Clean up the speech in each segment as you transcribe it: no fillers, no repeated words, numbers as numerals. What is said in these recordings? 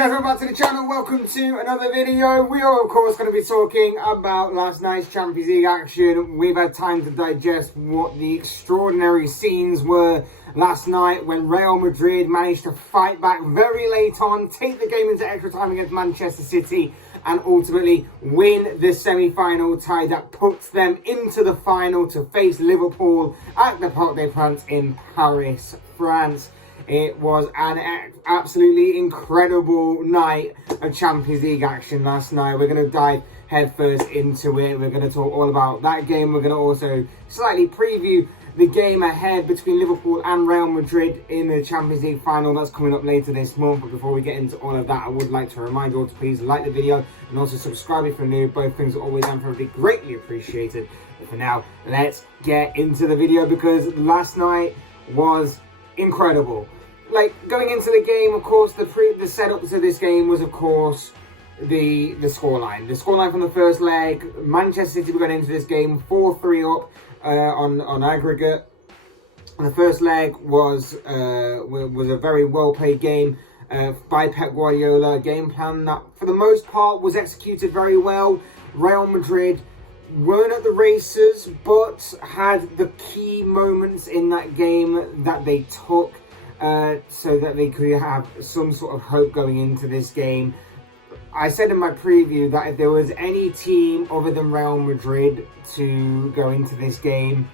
guys, welcome back to the channel. Welcome to another video. We are of course going to be talking about last night's Champions League action. We've had time to digest what the extraordinary scenes were last night when Real Madrid managed to fight back very late on, take the game into extra time against Manchester City, and ultimately win the semi-final tie that puts them into the final to face Liverpool at the Parc des Princes in Paris, France. It was an absolutely incredible night of Champions League action last night. We're going to dive headfirst into it. We're going to talk all about that game. We're going to also slightly preview the game ahead between Liverpool and Real Madrid in the Champions League final that's coming up later this month. But before we get into all of that, I would like to remind you all to please like the video and also subscribe if you're new. Both things are always and probably greatly appreciated. But for now, let's get into the video because last night was incredible. Like, going into the game, of course, the setup to this game was, of course, the scoreline. The scoreline from the first leg, Manchester City were going into this game 4-3 up on aggregate. The first leg was a very well-played game by Pep Guardiola. A game plan that, for the most part, was executed very well. Real Madrid weren't at the races, but had the key moments in that game that they took. So that they could have some sort of hope going into this game. I said in my preview that if there was any team other than Real Madrid to go into this game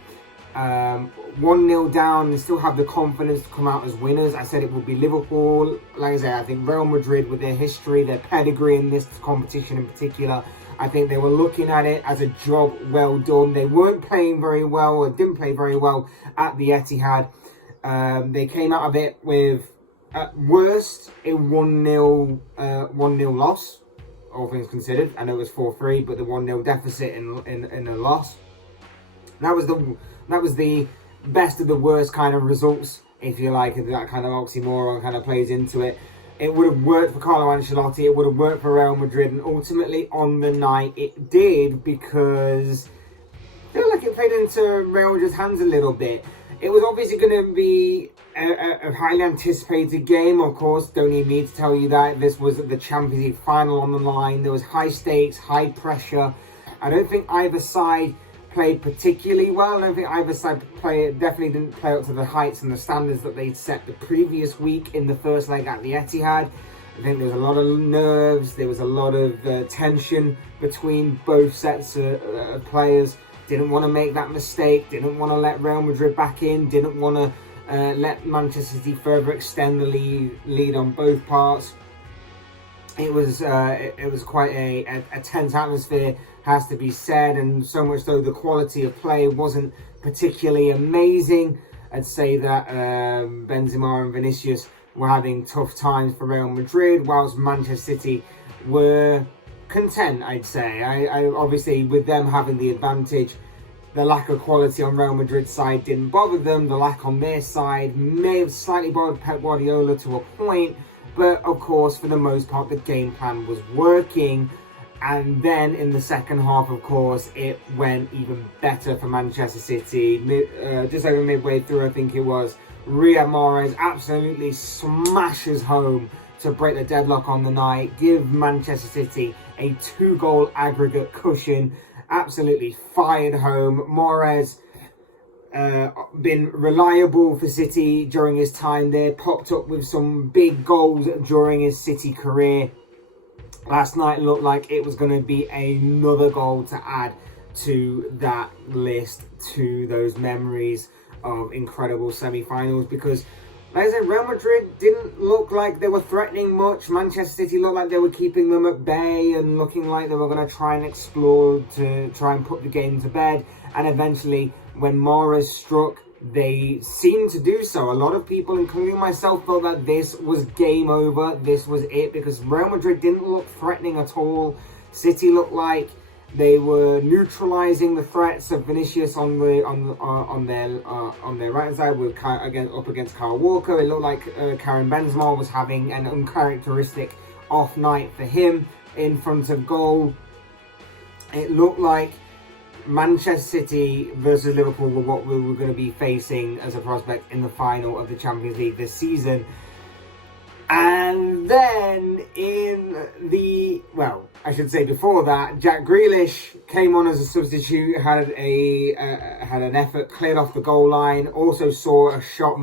1-0 down and still have the confidence to come out as winners, I said it would be Liverpool. Like I said, I think Real Madrid, with their history, their pedigree in this competition in particular, I think they were looking at it as a job well done. They weren't playing very well, or didn't play very well at the Etihad. They came out of it with, at worst, a 1-0 loss, all things considered. I know it was 4-3, but the 1-0 deficit in a loss. That was the best of the worst kind of results, if you like. That kind of oxymoron kind of plays into it. It would have worked for Carlo Ancelotti. It would have worked for Real Madrid, and ultimately on the night it did, because I feel like it played into Real Madrid's hands a little bit. It was obviously going to be a highly anticipated game, of course. Don't need me to tell you that. This was the Champions League final on the line. There was high stakes, high pressure. I don't think either side played particularly well. I don't think either side definitely didn't play up to the heights and the standards that they'd set the previous week in the first leg at the Etihad. I think there was a lot of nerves. There was a lot of tension between both sets of players. Didn't want to make that mistake, didn't want to let Real Madrid back in, didn't want to let Manchester City further extend the lead on both parts. It was quite a tense atmosphere, has to be said, and so much so the quality of play wasn't particularly amazing. I'd say that Benzema and Vinicius were having tough times for Real Madrid, whilst Manchester City were content, I'd say. I obviously, with them having the advantage, the lack of quality on Real Madrid's side didn't bother them. The lack on their side may have slightly bothered Pep Guardiola to a point, but of course, for the most part, the game plan was working. And then in the second half, of course, it went even better for Manchester City. Just over midway through, I think it was, Riyad Mahrez absolutely smashes home to break the deadlock on the night, give Manchester City a 2-goal aggregate cushion. Absolutely fired home. Mahrez been reliable for City during his time there, popped up with some big goals during his City career. Last night looked like it was going to be another goal to add to that list, to those memories of incredible semi-finals, because like I said, Real Madrid didn't look like they were threatening much. Manchester City looked like they were keeping them at bay and looking like they were going to try and explore to try and put the game to bed. And eventually, when Mahrez struck, they seemed to do so. A lot of people, including myself, thought that this was game over. This was it, because Real Madrid didn't look threatening at all. City looked like they were neutralising the threats of Vinicius on their right side with up against Kyle Walker. It looked like Karim Benzema was having an uncharacteristic off night for him in front of goal. It looked like Manchester City versus Liverpool were what we were going to be facing as a prospect in the final of the Champions League this season. And then I should say before that, Jack Grealish came on as a substitute, had an effort, cleared off the goal line. Also saw a shot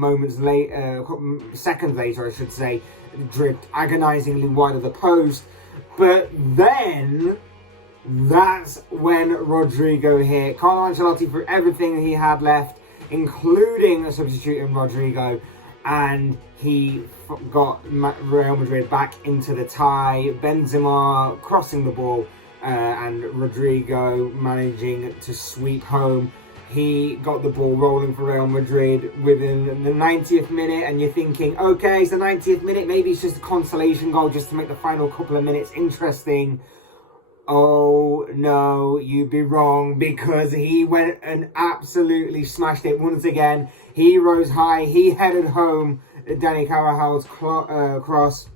seconds later, I should say, dripped agonisingly wide of the post. But then, that's when Rodrigo hit. Carlo Ancelotti threw everything he had left, including a substitute in Rodrigo, and he got Real Madrid back into the tie. Benzema crossing the ball and Rodrigo managing to sweep home. He got the ball rolling for Real Madrid within the 90th minute, and you're thinking, okay, it's the 90th minute, maybe it's just a consolation goal just to make the final couple of minutes interesting. Oh no, you'd be wrong, because he went and absolutely smashed it once again. He rose high, he headed home Dani Carvajal's cross,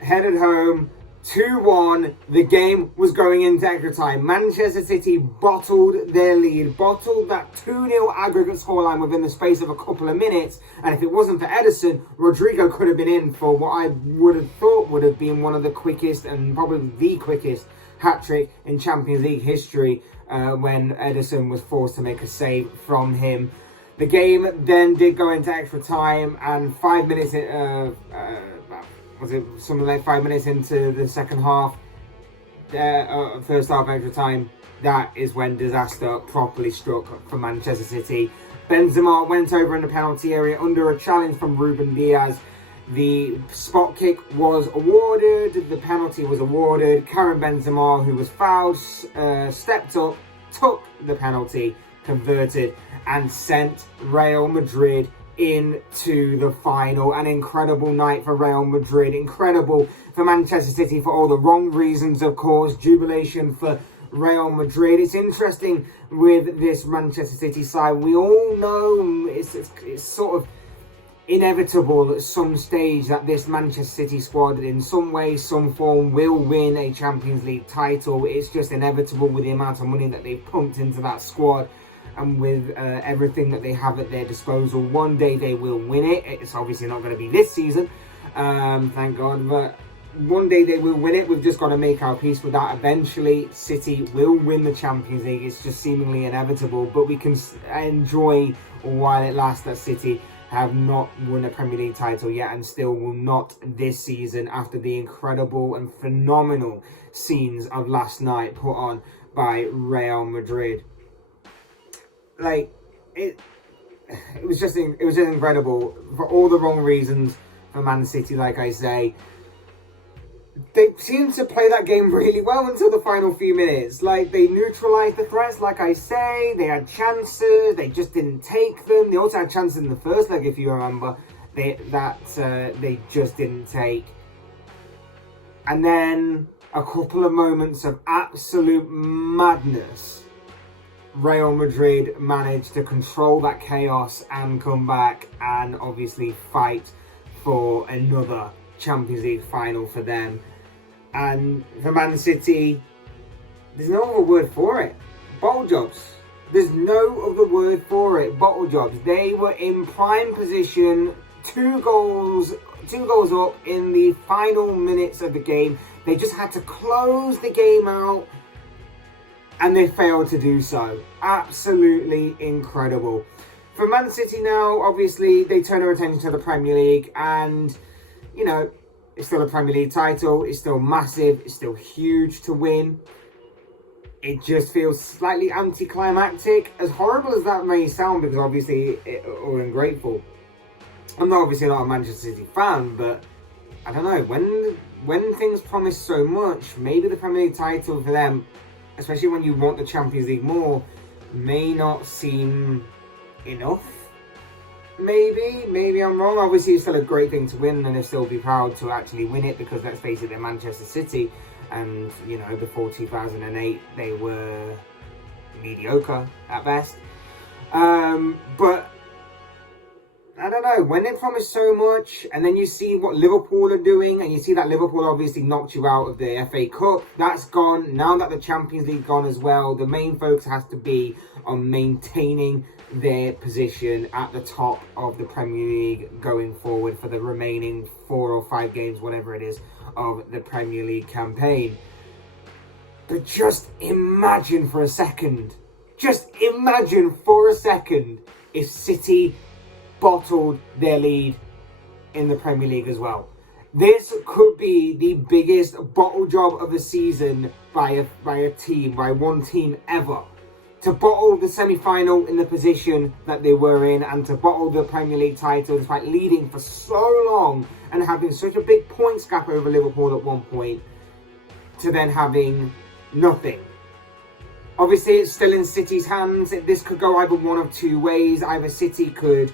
headed home, 2-1. The game was going into extra time. Manchester City bottled their lead, bottled that 2-0 aggregate scoreline within the space of a couple of minutes. And if it wasn't for Ederson, Rodrigo could have been in for what I would have thought would have been one of the quickest, and probably the quickest, hat-trick in Champions League history when Ederson was forced to make a save from him. The game then did go into extra time, and 5 minutes was it something like 5 minutes into the second half, first half extra time, that is when disaster properly struck for Manchester City. Benzema went over in the penalty area under a challenge from Ruben Diaz. The spot kick was awarded, the penalty was awarded. Karim Benzema, who was fouled, stepped up, took the penalty, converted, and sent Real Madrid into the final. An incredible night for Real Madrid, incredible for Manchester City for all the wrong reasons, of course. Jubilation for Real Madrid. It's interesting with this Manchester City side. We all know it's sort of inevitable at some stage that this Manchester City squad, in some way, some form, will win a Champions League title. It's just inevitable with the amount of money that they've pumped into that squad, and with everything that they have at their disposal. One day they will win it. It's obviously not going to be this season, thank God, but one day they will win it. We've just got to make our peace with that. Eventually City will win the Champions League. It's just seemingly inevitable, but we can enjoy while it lasts that City have not won a Premier League title yet, and still will not this season, after the incredible and phenomenal scenes of last night put on by Real Madrid. Like, it was just incredible for all the wrong reasons for Man City. Like I say, they seemed to play that game really well until the final few minutes. Like, they neutralised the threats, like I say. They had chances, they just didn't take them. They also had chances in the first leg, if you remember, they just didn't take. And then a couple of moments of absolute madness. Real Madrid managed to control that chaos and come back and obviously fight for another Champions League final for them. And for Man City, there's no other word for it. Bottle jobs. There's no other word for it. Bottle jobs. They were in prime position, two goals up in the final minutes of the game. They just had to close the game out, and they failed to do so. Absolutely incredible. For Man City now, obviously, they turn their attention to the Premier League, and, you know, it's still a Premier League title. It's still massive. It's still huge to win. It just feels slightly anticlimactic, as horrible as that may sound, because obviously, or ungrateful. I'm obviously not a Manchester City fan, but I don't know, when things promise so much, maybe the Premier League title for them, especially when you want the Champions League more, may not seem enough. Maybe I'm wrong. Obviously, it's still a great thing to win, and they'll still be proud to actually win it, because let's face it, they're Manchester City, and, you know, before 2008, they were mediocre at best. But I don't know, when they promise so much, and then you see what Liverpool are doing, and you see that Liverpool obviously knocked you out of the FA Cup, that's gone. Now that the Champions League gone as well, the main focus has to be on maintaining their position at the top of the Premier League going forward for the remaining 4 or 5 games, whatever it is, of the Premier League campaign. But just imagine for a second, if City bottled their lead in the Premier League as well. This could be the biggest bottle job of the season by one team ever. To bottle the semi-final in the position that they were in, and to bottle the Premier League title despite leading for so long and having such a big points gap over Liverpool at one point, to then having nothing. Obviously, it's still in City's hands. This could go either one of two ways. Either City could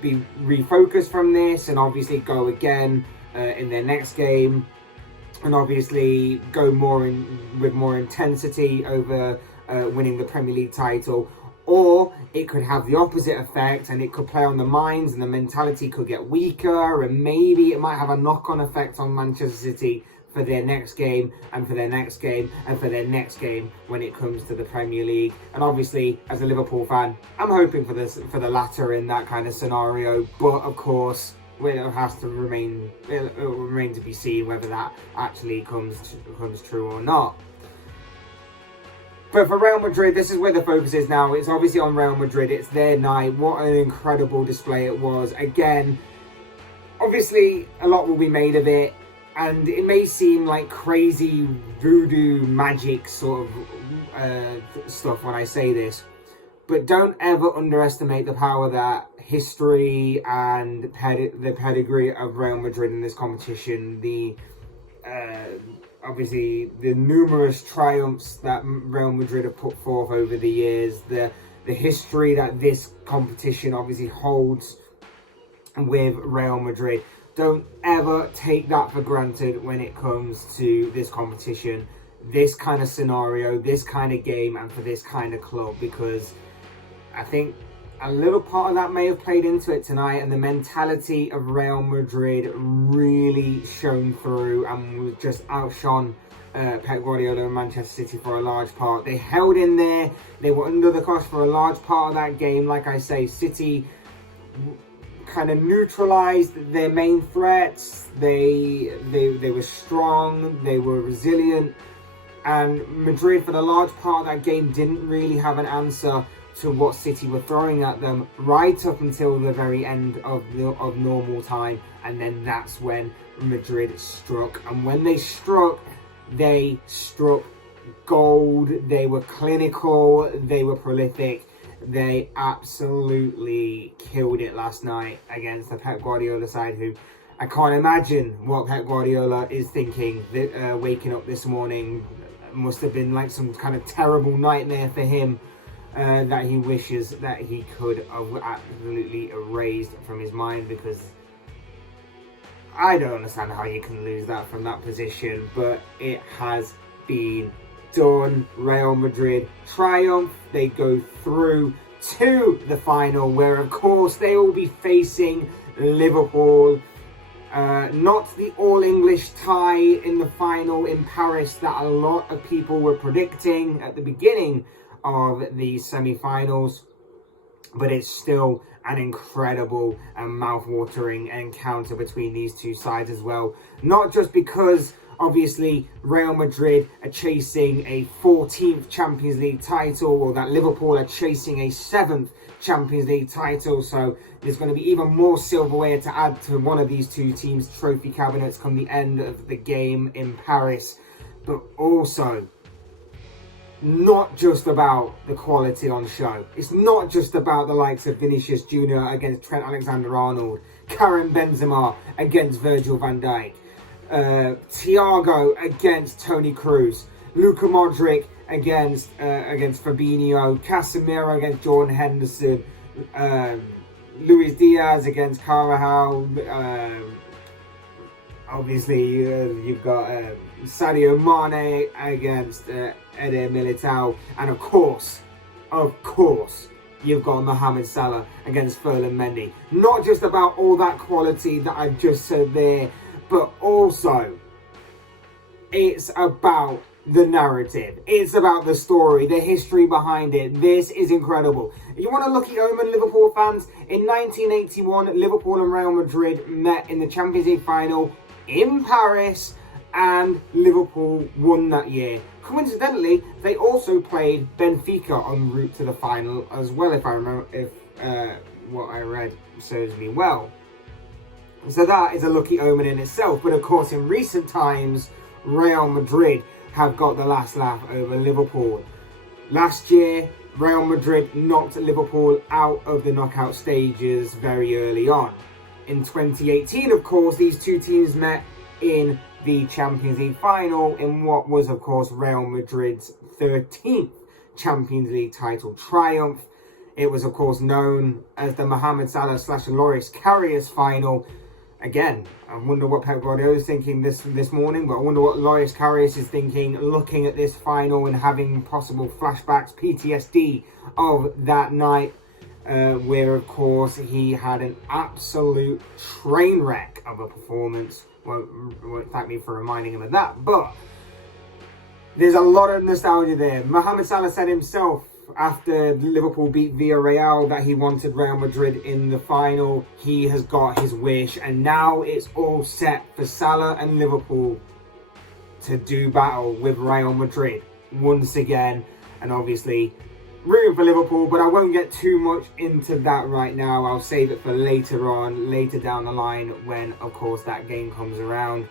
be refocused from this and obviously go again in their next game, and obviously go with more intensity over winning the Premier League title, or it could have the opposite effect and it could play on the minds and the mentality could get weaker, and maybe it might have a knock-on effect on Manchester City for their next game and for their next game and for their next game when it comes to the Premier League. And obviously, as a Liverpool fan, I'm hoping for the latter in that kind of scenario, but of course it has to remain to be seen whether that actually comes true or not. But for Real Madrid, this is where the focus is now. It's obviously on Real Madrid. It's their night. What an incredible display it was. Again, obviously a lot will be made of it, and it may seem like crazy voodoo magic sort of stuff when I say this, but don't ever underestimate the power that history and the pedigree of Real Madrid in this competition, obviously the numerous triumphs that Real Madrid have put forth over the years, the history that this competition obviously holds with Real Madrid. Don't ever take that for granted when it comes to this competition, this kind of scenario, this kind of game, and for this kind of club, because I think a little part of that may have played into it tonight, and the mentality of Real Madrid really shone through and was just outshone Pep Guardiola and Manchester City for a large part. They held in there, they were under the cosh for a large part of that game. Like I say, City kind of neutralized their main threats. They were strong, they were resilient, and Madrid for the large part of that game didn't really have an answer to what City were throwing at them right up until the very end of normal time, and then that's when Madrid struck. And when they struck gold. They were clinical, they were prolific. They absolutely killed it last night against the Pep Guardiola side, who I can't imagine what Pep Guardiola is thinking. Waking up this morning must have been like some kind of terrible nightmare for him that he wishes that he could have absolutely erased from his mind, because I don't understand how you can lose that from that position, but it has been done. Real Madrid triumph. They go through to the final, where of course they will be facing Liverpool. Not the all-English tie in the final in Paris that a lot of people were predicting at the beginning of the semi-finals, but it's still an incredible and mouth-watering encounter between these two sides as well. Not just because obviously Real Madrid are chasing a 14th Champions League title, or that Liverpool are chasing a 7th Champions League title, so there's going to be even more silverware to add to one of these two teams' trophy cabinets come the end of the game in Paris. But also, not just about the quality on show. It's not just about the likes of Vinicius Jr. against Trent Alexander-Arnold, Karim Benzema against Virgil van Dijk, Thiago against Toni Kroos, Luka Modric against Fabinho, Casemiro against Jordan Henderson, Luis Diaz against Carvajal. Obviously, you've got Sadio Mane against Eder Militao, and of course, you've got Mohamed Salah against Ferland Mendy. Not just about all that quality that I've just said there, but also it's about the narrative. It's about the story, the history behind it. This is incredible. You want a lucky omen, Liverpool fans? In 1981, Liverpool and Real Madrid met in the Champions League final in Paris, and Liverpool won that year. Coincidentally, they also played Benfica en route to the final as well, if I remember, if what I read serves me well. So that is a lucky omen in itself. But of course, in recent times, Real Madrid have got the last laugh over Liverpool. Last year, Real Madrid knocked Liverpool out of the knockout stages very early on. In 2018, of course, these two teams met in the Champions League final in what was, of course, Real Madrid's 13th Champions League title triumph. It was, of course, known as the Mohamed Salah / Loris Karius final. Again, I wonder what Pep Guardiola is thinking this morning, but I wonder what Loris Karius is thinking looking at this final and having possible flashbacks, PTSD of that night, where, of course, he had an absolute train wreck of a performance. Won't thank me for reminding him of that, but there's a lot of nostalgia there. Mohamed Salah said himself after Liverpool beat Villarreal that he wanted Real Madrid in the final. He has got his wish, and now it's all set for Salah and Liverpool to do battle with Real Madrid once again. And obviously rooting for Liverpool, but I won't get too much into that right now. I'll save it for later on, later down the line, when of course that game comes around.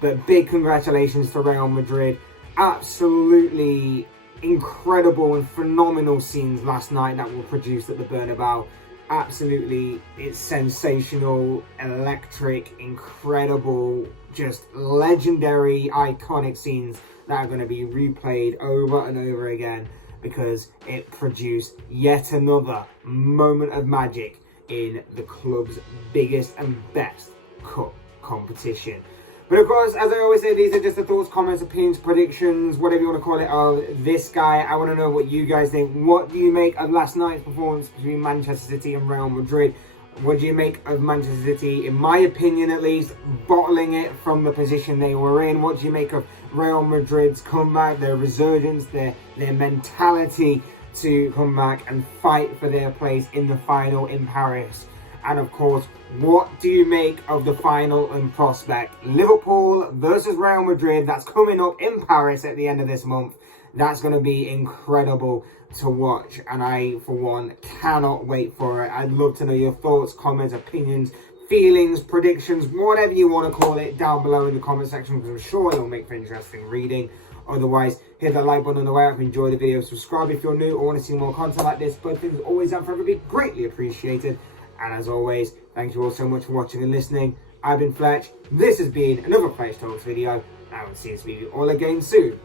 But big congratulations to Real Madrid. Absolutely incredible and phenomenal scenes last night that were produced at the Bernabeu. Absolutely, it's sensational, electric, incredible, just legendary, iconic scenes that are going to be replayed over and over again, because it produced yet another moment of magic in the club's biggest and best cup competition. But of course, as I always say, these are just the thoughts, comments, opinions, predictions, whatever you want to call it, of this guy. I want to know what you guys think. What do you make of last night's performance between Manchester City and Real Madrid? What do you make of Manchester City, in my opinion at least, bottling it from the position they were in? What do you make of Real Madrid's comeback, their resurgence, their mentality to come back and fight for their place in the final in Paris? And of course, what do you make of the final and prospect? Liverpool versus Real Madrid, that's coming up in Paris at the end of this month. That's going to be incredible to watch, and I, for one, cannot wait for it. I'd love to know your thoughts, comments, opinions, feelings, predictions, whatever you want to call it, down below in the comment section, because I'm sure it'll make for interesting reading. Otherwise, hit that like button on the way up if you enjoyed the video. Subscribe if you're new or want to see more content like this. Both things always and forever be greatly appreciated. And as always, thank you all so much for watching and listening. I've been Fletch. This has been another Fletch Talks video. I will see you all again soon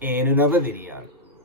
in another video.